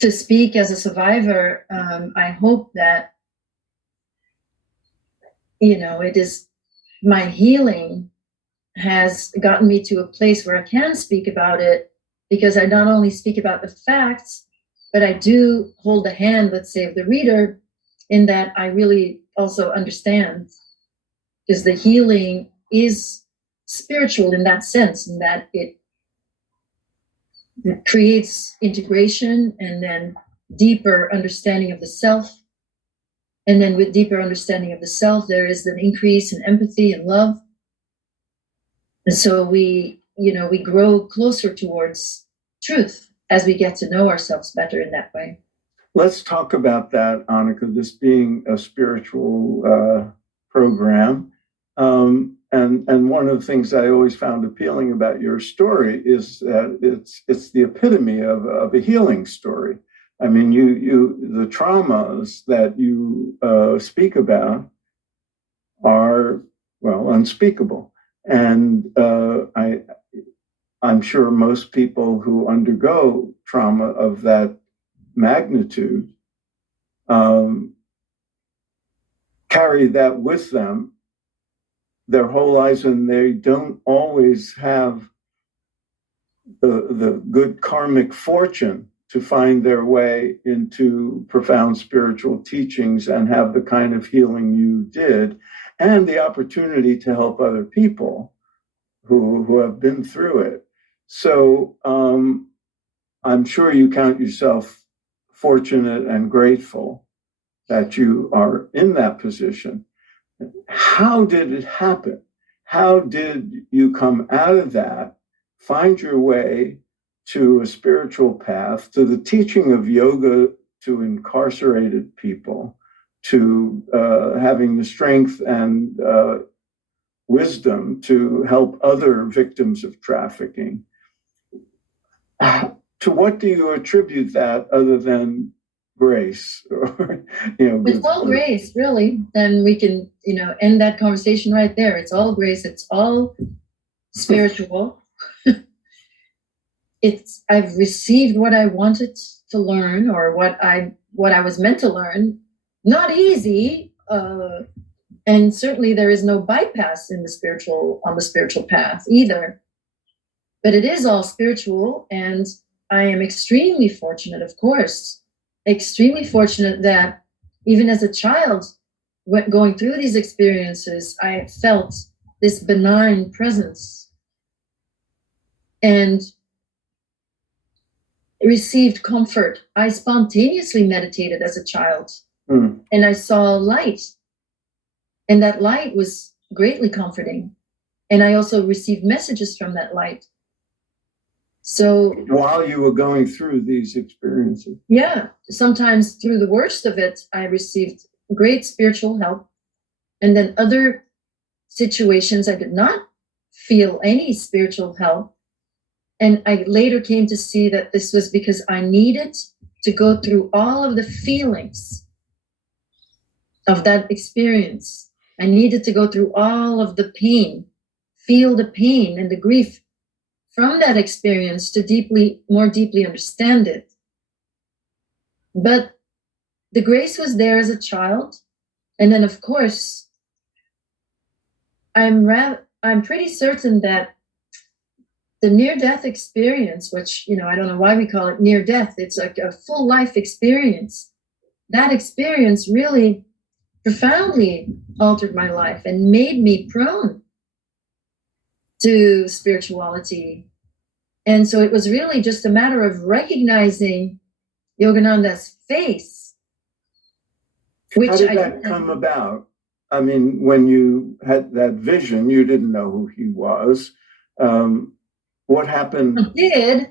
to speak as a survivor, I hope that, it is my healing has gotten me to a place where I can speak about it, because I not only speak about the facts, but I do hold the hand, let's say, of the reader, in that I really also understand, because the healing is spiritual in that sense, in that it creates integration and then deeper understanding of the self. And then with deeper understanding of the self, there is an increase in empathy and love. And so we grow closer towards truth as we get to know ourselves better in that way. Let's talk about that, Anneke, this being a spiritual program. And one of the things I always found appealing about your story is that it's the epitome of a healing story. I mean, the traumas that you speak about are, well, unspeakable. And I'm sure most people who undergo trauma of that magnitude carry that with them their whole lives, and they don't always have the good karmic fortune to find their way into profound spiritual teachings and have the kind of healing you did, and the opportunity to help other people who have been through it. So I'm sure you count yourself fortunate and grateful that you are in that position. How did it happen? How did you come out of that, find your way to a spiritual path, to the teaching of yoga to incarcerated people, to having the strength and wisdom to help other victims of trafficking? To what do you attribute that other than grace? It's all grace, really. Then we can, end that conversation right there. It's all grace. It's all spiritual. I've received what I wanted to learn, or what I was meant to learn. Not easy, and certainly there is no bypass on the spiritual path either. But it is all spiritual, and I am extremely fortunate, of course, extremely fortunate that even as a child, going through these experiences, I felt this benign presence and received comfort. I spontaneously meditated as a child, and I saw light, and that light was greatly comforting. And I also received messages from that light. So while you were going through these experiences? Yeah, sometimes through the worst of it, I received great spiritual help. And then other situations, I did not feel any spiritual help. And I later came to see that this was because I needed to go through all of the feelings of that experience. I needed to go through all of the pain, feel the pain and the grief from that experience to more deeply understand it. But the grace was there as a child. And then, of course, I'm pretty certain that the near-death experience, which, I don't know why we call it near-death, it's like a full life experience. That experience really profoundly altered my life and made me prone to spirituality. And so it was really just a matter of recognizing Yogananda's face. How did that come about? I mean, when you had that vision, you didn't know who he was. What happened? I did.